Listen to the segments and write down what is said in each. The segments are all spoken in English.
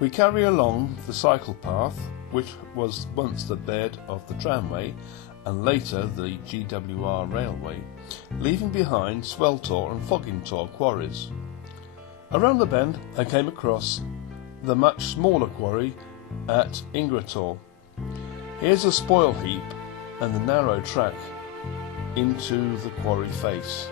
We carry along the cycle path, which was once the bed of the tramway and later the GWR railway, leaving behind Sweltor and Foggingtor quarries. Around the bend I came across the much smaller quarry at Ingrator. Here's a spoil heap and the narrow track into the quarry face.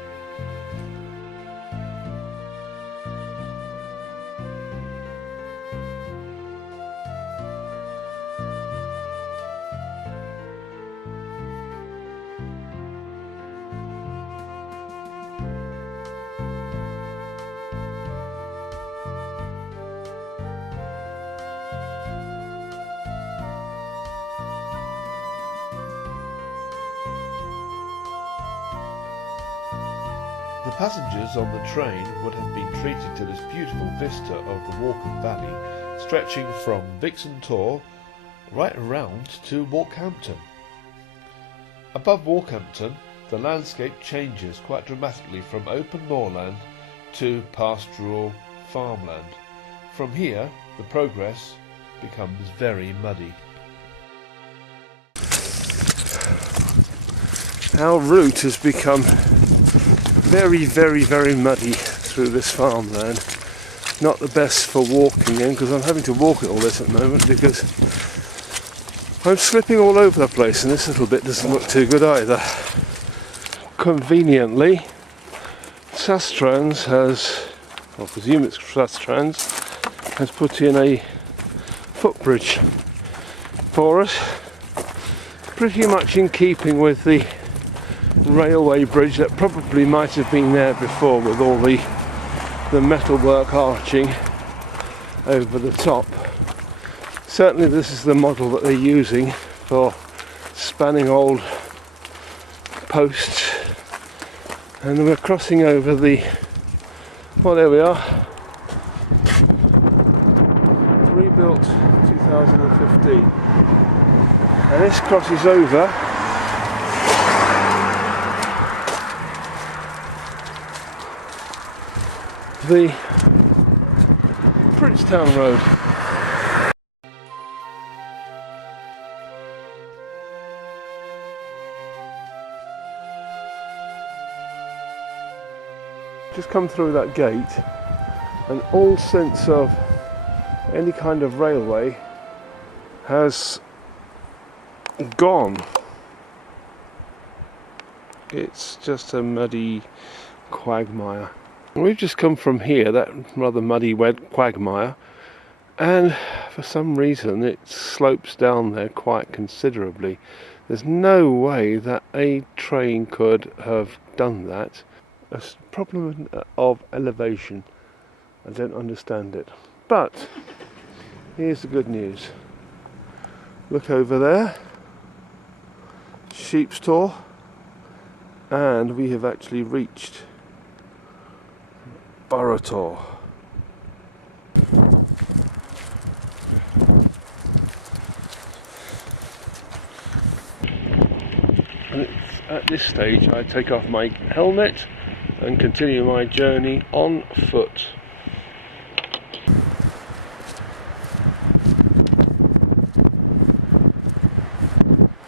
The passengers on the train would have been treated to this beautiful vista of the Walkham Valley, stretching from Vixen Tor right around to Walkhampton. Above Walkhampton, the landscape changes quite dramatically from open moorland to pastoral farmland. From here, the progress becomes very muddy. Our route has become very muddy through this farmland. Not the best for walking in, because I'm having to walk it all this at the moment because I'm slipping all over the place, and this little bit doesn't look too good either. Conveniently, Sustrans has, I presume it's Sustrans, has put in a footbridge for us, pretty much in keeping with the railway bridge that probably might have been there before, with all the metalwork arching over the top. Certainly this is the model that they're using for spanning old posts. And we're crossing over the, well, there we are, rebuilt 2015, and this crosses over the Princetown Road. Just come through that gate, and all sense of any kind of railway has gone. It's just a muddy quagmire. We've just come from here, that rather muddy, wet quagmire, and for some reason it slopes down there quite considerably. There's no way that a train could have done that. A problem of elevation. I don't understand it. But here's the good news. Look over there, Sheep's Tor, and we have actually reached Burrator. And it's at this stage I take off my helmet and continue my journey on foot.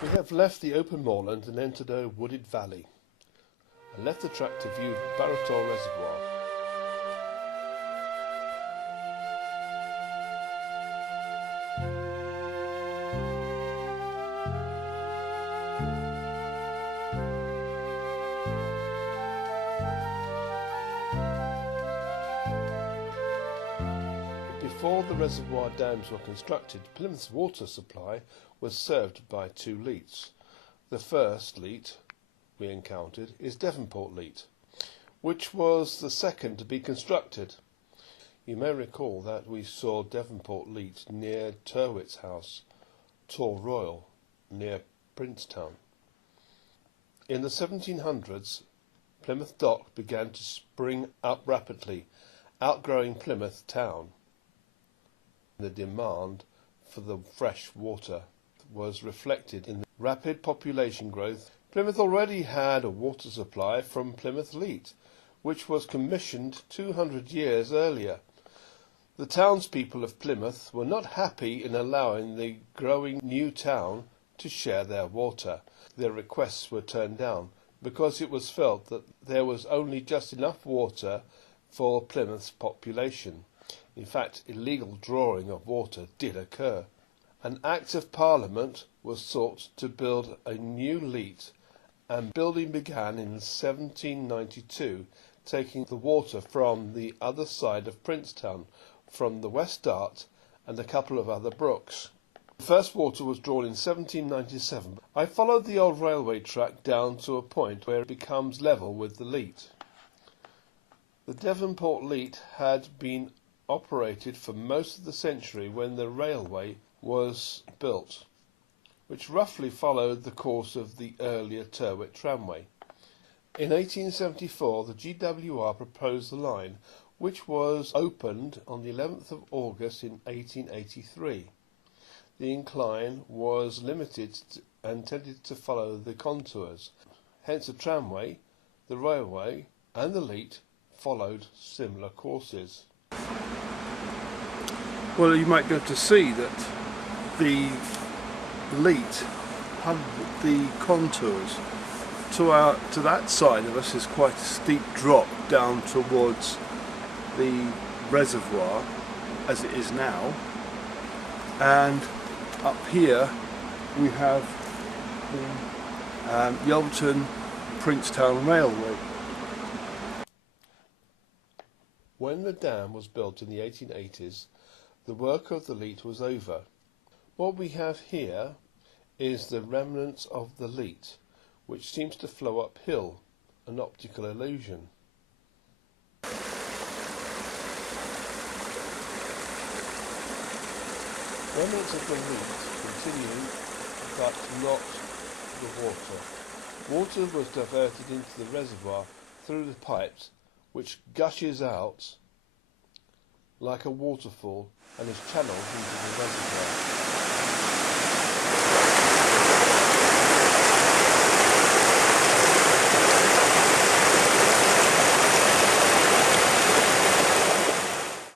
We have left the open moorland and entered a wooded valley, and left the track to view Burrator Reservoir. Before the reservoir dams were constructed, Plymouth's water supply was served by two leats. The first leat we encountered is Devonport Leat, which was the second to be constructed. You may recall that we saw Devonport Leat near Tyrwhitt's house, Tor Royal, near Princetown. In the 1700s, Plymouth Dock began to spring up rapidly, outgrowing Plymouth Town. The demand for the fresh water was reflected in the rapid population growth. Plymouth already had a water supply from Plymouth Leat, which was commissioned 200 years earlier. The townspeople of Plymouth were not happy in allowing the growing new town to share their water. Their requests were turned down because it was felt that there was only just enough water for Plymouth's population. In fact, illegal drawing of water did occur. An Act of Parliament was sought to build a new leat, and building began in 1792, taking the water from the other side of Princetown, from the West Dart and a couple of other brooks. The first water was drawn in 1797. I followed the old railway track down to a point where it becomes level with the Leat. The Devonport Leat had been operated for most of the century when the railway was built, which roughly followed the course of the earlier Tyrwhitt tramway. In 1874 the GWR proposed the line, which was opened on the 11th of August in 1883. The incline was limited and tended to follow the contours. Hence the tramway, the railway and the Leat followed similar courses. Well, you might be able to see that the Leat had the contours. To that side of us is quite a steep drop down towards the reservoir as it is now, and up here we have the Yelverton Princetown Railway. When the dam was built in the 1880s, the work of the Leat was over. What we have here is the remnants of the Leat, which seems to flow uphill, an optical illusion. Remnants of the Leat continue, but not the water. Water was diverted into the reservoir through the pipes, which gushes out like a waterfall and is channeled into the reservoir.